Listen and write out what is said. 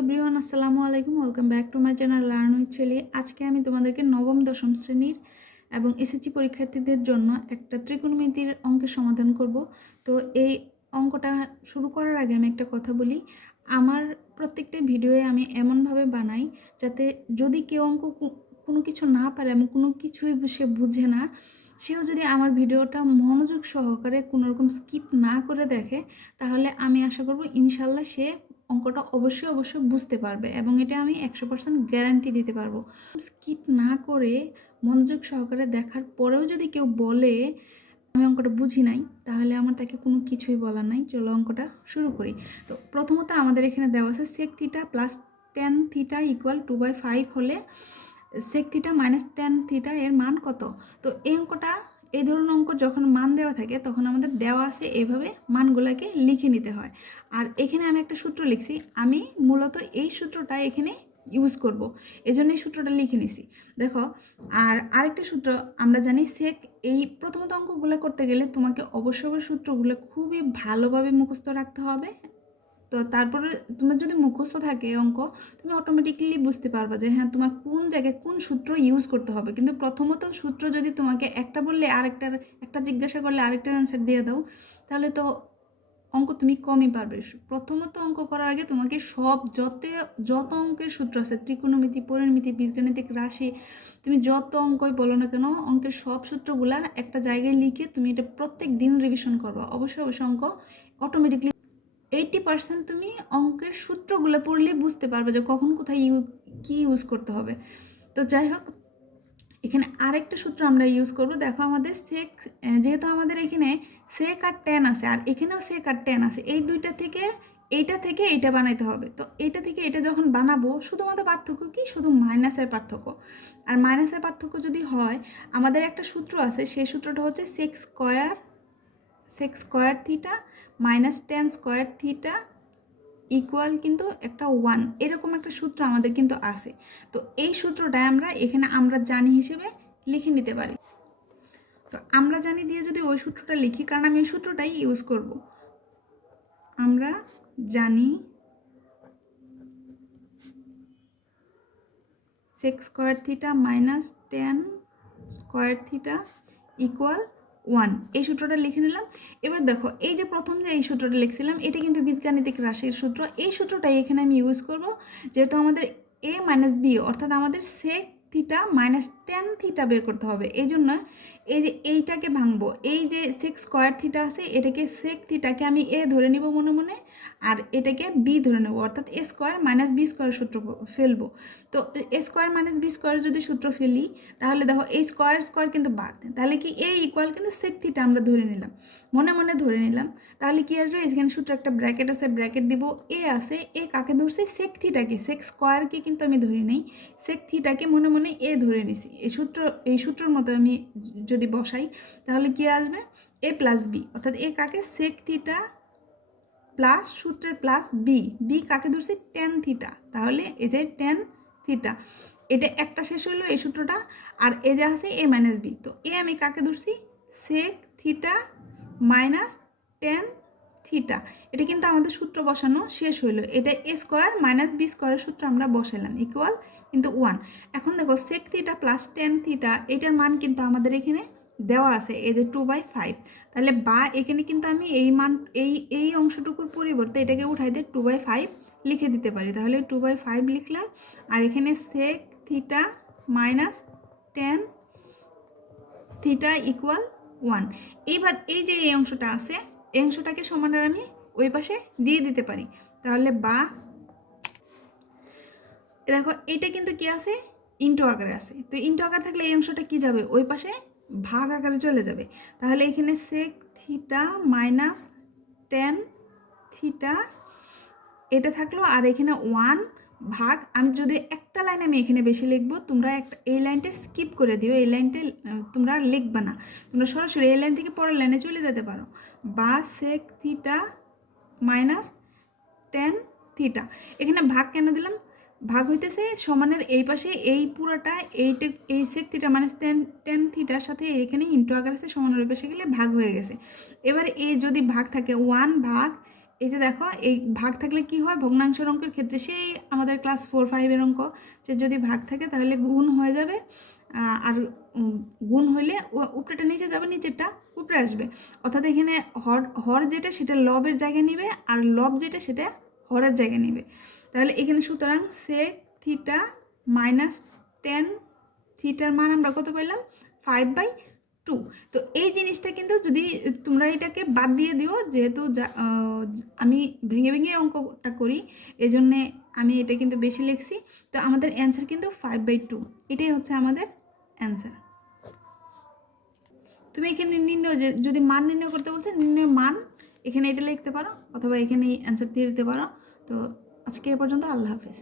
Everyone, আসসালামু আলাইকুম। Welcome back to my channel learn with ছেলে। আজকে আমি তোমাদেরকে নবম দশম শ্রেণীর এবং এসএসসি পরীক্ষার্থীদের জন্য একটা ত্রিকোণমিতির অঙ্কের সমাধান করব। তো এই অঙ্কটা শুরু করার আগে আমি একটা কথা বলি। আমার প্রত্যেকটা ভিডিওয়ে আমি এমনভাবে বানাই যাতে যদি কেউ কোনো কিছু না পারে এবং কোনো কিছুই সে বুঝে না, সেও যদি আমার ভিডিওটা মনোযোগ সহকারে কোনোরকম স্কিপ না করে দেখে, তাহলে আমি আশা করব ইনশাল্লাহ সে অঙ্কটা অবশ্যই বুঝতে পারবে এবং এটা আমি 100% গ্যারান্টি দিতে পারবো। স্কিপ না করে মনোযোগ সহকারে দেখার পরেও যদি কেউ বলে আমি অঙ্কটা বুঝি নাই, তাহলে আমার তাকে কোনো কিছুই বলার নাই। চলো অঙ্কটা শুরু করি। তো প্রথমত আমাদের এখানে দেওয়া আছে sec theta plus tan theta equal 2/5 হলে sec theta minus tan theta এর মান কত। তো এই অঙ্কটা, এই ধরনের অঙ্ক যখন মান দেওয়া থাকে তখন আমাদের দেওয়া আছে এইভাবে মানগুলোকে লিখে নিতে হয়। আর এখানে আমি একটা সূত্র লিখছি, আমি মূলত এই সূত্রটা এখানে ইউজ করব, এজন্য এই সূত্রটা লিখে নিছি। দেখো, আর আরেকটা সূত্র আমরা জানি সেক। এই প্রথমত অঙ্কগুলো করতে গেলে তোমাকে অবশ্যই সূত্রগুলো খুবই ভালোভাবে মুখস্থ রাখতে হবে। তো তারপরে তোমার যদি মুখস্থ থাকে অঙ্ক, তুমি অটোমেটিক্যালি বুঝতে পারবা যে হ্যাঁ তোমার কোন জায়গায় কোন সূত্র ইউজ করতে হবে। কিন্তু প্রথমত সূত্র যদি তোমাকে একটা বললে একটা জিজ্ঞাসা করলে আরেকটার অ্যান্সার দিয়ে দাও, তাহলে তো অঙ্ক তুমি কমই পারবে। প্রথমত অঙ্ক করার আগে তোমাকে যত অঙ্কের সূত্র আছে, ত্রিকোণমিতি, পরিমিতি, বীজগাণিতিক রাশি, তুমি যত অঙ্কই বলো না কেন, অঙ্কের সব সূত্রগুলা একটা জায়গায় লিখে তুমি এটা প্রত্যেক দিন রিভিশন করবা। অবশ্যই অঙ্ক অটোমেটিকলি 80% তুমি অঙ্কের সূত্রগুলো পড়লে বুঝতে পারবে যে কখন কোথায় কি ইউজ করতে হবে। তো যাই হোক, এখানে আরেকটা সূত্র আমরা ইউজ করব। দেখো আমাদের সেক, যেহেতু আমাদের এখানে সেক আর ট্যান আছে আর এখানেও সেক আর ট্যান আছে, এই দুইটা থেকে এইটা বানাইতে হবে। তো এটা থেকে এটা যখন বানাবো, শুধুমাত্র পার্থক্য কি, শুধু মাইনাসের পার্থক্য। আর মাইনাসের পার্থক্য যদি হয়, আমাদের একটা সূত্র আছে, সেই সূত্রটা হচ্ছে sec square theta minus tan square theta equal কিন্তু একটা 1, এরকম একটা সূত্র আমাদের কিন্তু আছে। তো এই সূত্রটাই আমরা জানি হিসেবে লিখে নিতে পারি। তো আমরা জানি দিয়ে যদি ওই সূত্রটা লিখি, কারণ আমি ওই সূত্রটাই ইউজ করব। আমরা জানি sec square theta minus tan square theta equal 1, এই সূত্রটা লিখে নিলাম। এবার দেখো, এই যে প্রথম যে এই সূত্রটা লিখছিলাম, এটা কিন্তু বীজগাণিতিক রাশির সূত্র। এই সূত্রটাই এখানে আমি ইউজ করব, যেহেতু আমাদের a মাইনাস বি অর্থাৎ আমাদের sec theta minus tan theta বের করতে হবে। এই জন্য এই যে এইটাকে ভাঙবো, এই যে সেক স্কোয়ার থিটা আছে, এটাকে সেক থিটাকে আমি এ ধরে নিব মনে মনে, আর এটাকে বি ধরে নেব, অর্থাৎ এ স্কোয়ার মাইনাস বি স্কোয়ার সূত্র ফেলবো। তো এ স্কোয়ার মাইনাস বি স্কোয়ার যদি সূত্র ফেলি, তাহলে দেখো এই স্কোয়ার স্কোয়ার কিন্তু বাদ, তাহলে কি এ ইকুয়াল কিন্তু সেক থিটা আমরা ধরে নিলাম, মনে মনে ধরে নিলাম। তাহলে কি আসবে, এখানে সূত্র একটা ব্র্যাকেট আছে, ব্র্যাকেট দিব, এ আছে, এ কাকে ধরছে, সেক থিটাকে, সেক স্কোয়ারকে কিন্তু আমি ধরি নেই, সেক থিটাকে মনে মনে এ ধরে নিছি। এই সূত্রের মতো আমি যদি বসাই, তাহলে কি আসবে, এ প্লাস বি, অর্থাৎ এ কাকে, সেক থিটা প্লাস সূত্রের প্লাস বি, বি কাকে ধরছি, ট্যান থিটা, তাহলে এই যে ট্যান থিটা, এটা একটা শেষ হইলো এই সূত্রটা। আর এ যে আছে এ মাইনাস বি, তো এ আমি কাকে ধরছি, sec theta minus tan theta, এটা কিন্তু আমাদের সূত্র বসানো শেষ হইলো। এটা এ স্কোয়ার মাইনাস বি স্কোয়ারের সূত্র আমরা বসালাম, ইকুয়াল কিন্তু 1। এখন দেখো sec theta plus tan theta, এটার মান কিন্তু আমাদের এখানে দেওয়া আছে, এই যে 2/5। তাহলে বা এখানে কিন্তু আমি এই মান, এই অংশটুকুর পরিবর্তে এটাকে উঠাই দিয়ে 2/5 লিখে দিতে পারি। তাহলে 2/5 লিখলাম, আর এখানে sec theta minus tan theta equal 1। এইবার এই যে এই অংশটা আছে, এই অংশটাকে সমানের আমি ওই পাশে দিয়ে দিতে পারি। তাহলে বা দেখো, এটা কিন্তু কি আছে, ইন্টু আকারে আছে। তো ইন্টু আকার থাকলে এই অংশটা কি যাবে, ওই পাশে ভাগ আকারে চলে যাবে। তাহলে এখানে sec theta minus tan theta এটা থাকলো, আর এখানে 1 ভাগ, আমি যদি একটা লাইন আমি এখানে বেশি লিখবো, তোমরা এই লাইনটা স্কিপ করে দিও, এই লাইনটা তোমরা লিখবে না, তোমরা সরাসরি এই লাইন থেকে পরের লাইনে চলে যেতে পারো। বা sec theta minus tan theta, এখানে ভাগ কেন দিলাম, ভাগ হইতেছে সমানের এই পাশে এই পুরোটা, এই সেক থিটা মানে ট্যান থিটার সাথে এখানে ইন্টু আকার আছে, সমানের ওই পাশে গেলে ভাগ হয়ে গেছে। এবার এই যদি ভাগ থাকে 1 ভাগ এই যে দেখো, এই ভাগ থাকলে কি হয় ভগ্নাংশের অঙ্কের ক্ষেত্রে, সেই আমাদের ক্লাস 4-5-এর অঙ্ক, যে যদি ভাগ থাকে তাহলে গুণ হয়ে যাবে, আর গুণ হইলে উপরেটা নিচে যাবে, নিচেরটা উপরে আসবে। অর্থাৎ এখানে হর যেটা সেটা লবের জায়গায় নিবে, আর লব যেটা সেটা হরের জায়গায় নিবে। তাহলে এখানে সুতরাং sec থিটা মাইনাস টেন থিটার মান আমরা কত পেলাম 5/2। তো এই জিনিসটা কিন্তু যদি তোমরা এটাকে বাদ দিয়ে দিও, যেহেতু আমি ভেঙে ভেঙে অঙ্কটা করি এই জন্যে আমি এটা কিন্তু বেশি লিখছি। তো আমাদের অ্যান্সার কিন্তু 5/2, এটাই হচ্ছে আমাদের অ্যান্সার। তুমি এখানে নির্ণয়, যদি মান নির্ণয় করতে বলছে নির্ণয় মান এখানে এটা লিখতে পারো, অথবা এখানে অ্যান্সার দিয়ে দিতে পারো। তো আজকে এ পর্যন্ত, আল্লাহ হাফেজ।